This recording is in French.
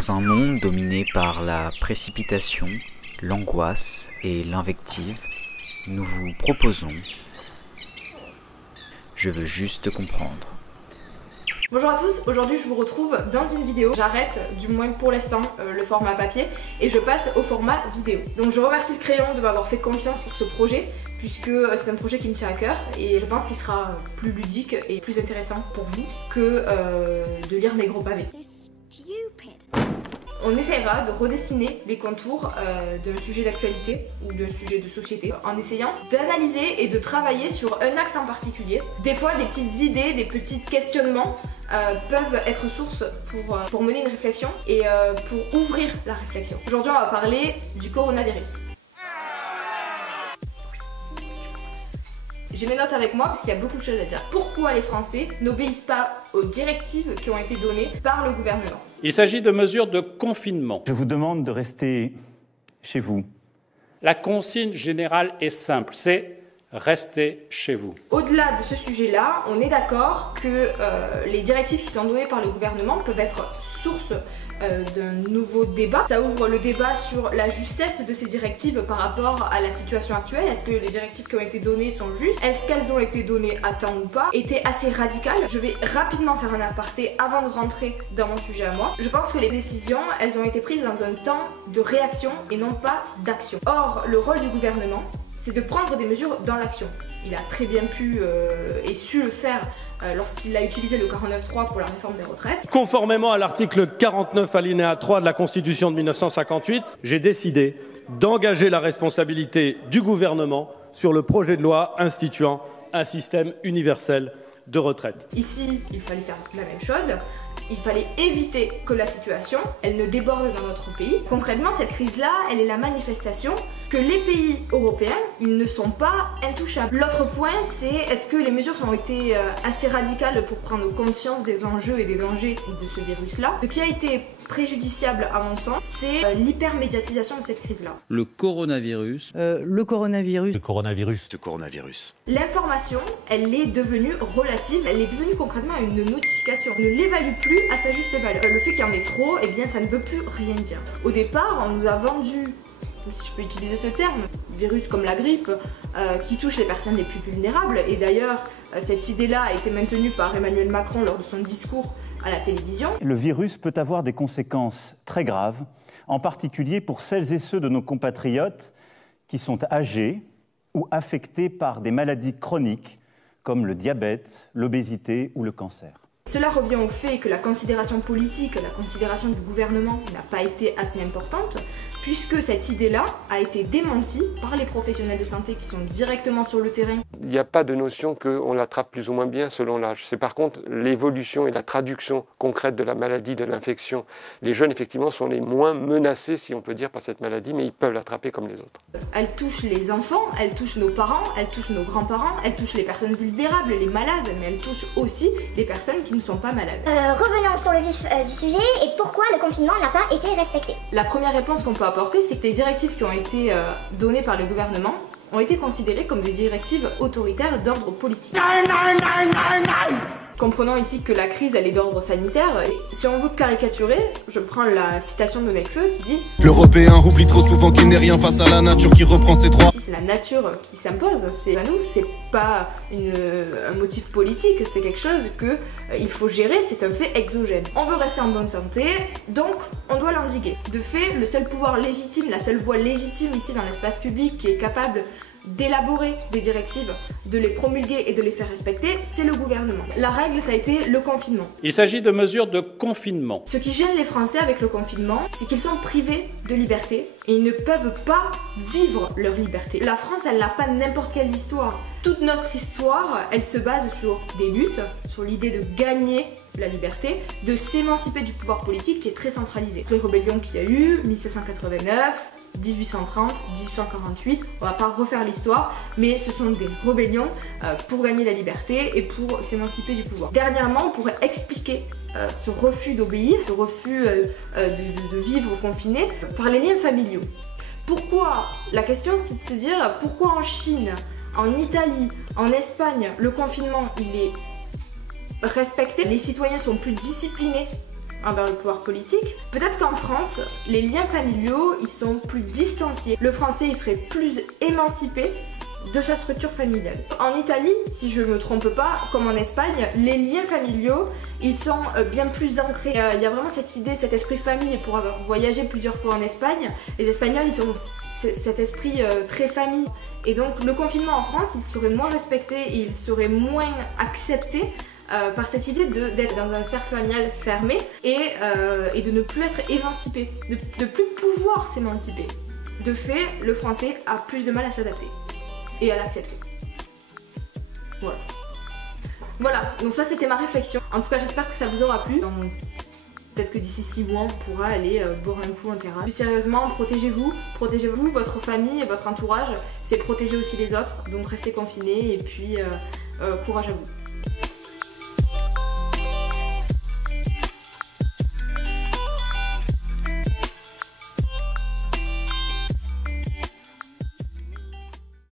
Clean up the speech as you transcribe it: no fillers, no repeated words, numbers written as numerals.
Dans un monde dominé par la précipitation, l'angoisse et l'invective, nous vous proposons « Je veux juste comprendre ». Bonjour à tous, aujourd'hui je vous retrouve dans une vidéo. J'arrête, du moins pour l'instant, le format papier et je passe au format vidéo. Donc je remercie le crayon de m'avoir fait confiance pour ce projet, puisque c'est un projet qui me tient à cœur et je pense qu'il sera plus ludique et plus intéressant pour vous que de lire mes gros pavés. On essaiera de redessiner les contours d'un sujet d'actualité ou d'un sujet de société en essayant d'analyser et de travailler sur un axe en particulier. Des fois, des petites idées, des petits questionnements peuvent être source pour mener une réflexion et pour ouvrir la réflexion. Aujourd'hui, on va parler du coronavirus. J'ai mes notes avec moi parce qu'il y a beaucoup de choses à dire. Pourquoi les Français n'obéissent pas aux directives qui ont été données par le gouvernement? Il s'agit de mesures de confinement. Je vous demande de rester chez vous. La consigne générale est simple, c'est rester chez vous. Au-delà de ce sujet-là, on est d'accord que les directives qui sont données par le gouvernement peuvent être source d'un nouveau débat. Ça ouvre le débat sur la justesse de ces directives par rapport à la situation actuelle. Est-ce que les directives qui ont été données sont justes? Est-ce qu'elles ont été données à temps ou pas? Étaient assez radicales. Je vais rapidement faire un aparté avant de rentrer dans mon sujet à moi. Je pense que les décisions, elles ont été prises dans un temps de réaction et non pas d'action. Or, le rôle du gouvernement, c'est de prendre des mesures dans l'action. Il a très bien pu et su le faire lorsqu'il a utilisé le 49.3 pour la réforme des retraites. Conformément à l'article 49 alinéa 3 de la Constitution de 1958, j'ai décidé d'engager la responsabilité du gouvernement sur le projet de loi instituant un système universel de retraite. Ici, il fallait faire la même chose. Il fallait éviter que la situation, elle ne déborde dans notre pays. Concrètement, cette crise-là, elle est la manifestation que les pays européens, ils ne sont pas intouchables. L'autre point, c'est est-ce que les mesures ont été assez radicales pour prendre conscience des enjeux et des dangers de ce virus-là. Ce qui a été préjudiciable à mon sens, c'est l'hypermédiatisation de cette crise-là. Le coronavirus. Le coronavirus. L'information, elle est devenue relative, elle est devenue concrètement une notification. On ne l'évalue plus à sa juste valeur. Le fait qu'il y en ait trop, eh bien ça ne veut plus rien dire. Au départ, on nous a vendu, si je peux utiliser ce terme, virus comme la grippe, qui touche les personnes les plus vulnérables. Et d'ailleurs, cette idée-là a été maintenue par Emmanuel Macron lors de son discours à la télévision. Le virus peut avoir des conséquences très graves, en particulier pour celles et ceux de nos compatriotes qui sont âgés ou affectés par des maladies chroniques comme le diabète, l'obésité ou le cancer. Cela revient au fait que la considération politique, la considération du gouvernement n'a pas été assez importante, puisque cette idée-là a été démentie par les professionnels de santé qui sont directement sur le terrain. Il n'y a pas de notion qu'on l'attrape plus ou moins bien selon l'âge. C'est par contre l'évolution et la traduction concrète de la maladie, de l'infection. Les jeunes, effectivement, sont les moins menacés, si on peut dire, par cette maladie, mais ils peuvent l'attraper comme les autres. Elle touche les enfants, elle touche nos parents, elle touche nos grands-parents, elle touche les personnes vulnérables, les malades, mais elle touche aussi les personnes qui ne sont pas malades. Revenons sur le vif du sujet et pourquoi le confinement n'a pas été respecté. La première réponse qu'on peut apporter, c'est que les directives qui ont été données par le gouvernement ont été considérées comme des directives autoritaires d'ordre politique. Comprenons ici que la crise, elle est d'ordre sanitaire. Et si on veut caricaturer, je prends la citation de Nekfeu qui dit « L'Européen oublie trop souvent qu'il n'est rien face à la nature qui reprend ses droits. » C'est la nature qui s'impose, c'est à nous, c'est pas un motif politique, c'est quelque chose que il faut gérer, c'est un fait exogène. On veut rester en bonne santé, donc on doit l'endiguer. De fait, le seul pouvoir légitime, la seule voie légitime ici dans l'espace public qui est capable d'élaborer des directives, de les promulguer et de les faire respecter, c'est le gouvernement. La règle, ça a été le confinement. Il s'agit de mesures de confinement. Ce qui gêne les Français avec le confinement, c'est qu'ils sont privés de liberté et ils ne peuvent pas vivre leur liberté. La France, elle n'a pas n'importe quelle histoire. Toute notre histoire, elle se base sur des luttes, sur l'idée de gagner la liberté, de s'émanciper du pouvoir politique qui est très centralisé. Les rébellions qu'il y a eu, 1789, 1830, 1848, on va pas refaire l'histoire, mais ce sont des rébellions pour gagner la liberté et pour s'émanciper du pouvoir. Dernièrement, on pourrait expliquer ce refus d'obéir, ce refus de vivre confiné par les liens familiaux. Pourquoi? La question, c'est de se dire pourquoi en Chine, en Italie, en Espagne, le confinement il est respecté, les citoyens sont plus disciplinés envers le pouvoir politique. Peut-être qu'en France, les liens familiaux, ils sont plus distanciés. Le français, il serait plus émancipé de sa structure familiale. En Italie, si je ne me trompe pas, comme en Espagne, les liens familiaux, ils sont bien plus ancrés. Il y a vraiment cette idée, cet esprit famille. Pour avoir voyagé plusieurs fois en Espagne, les Espagnols, ils ont cet esprit très famille. Et donc le confinement en France, il serait moins respecté et il serait moins accepté par cette idée d'être dans un cercle familial fermé et de ne plus être émancipé, de plus pouvoir s'émanciper. De fait, le français a plus de mal à s'adapter et à l'accepter. Voilà. Voilà, donc ça c'était ma réflexion. En tout cas, j'espère que ça vous aura plu. Peut-être que d'ici 6 mois, on pourra aller boire un coup en terrasse. Plus sérieusement, protégez-vous, votre famille et votre entourage. C'est protéger aussi les autres, donc restez confinés et puis courage à vous.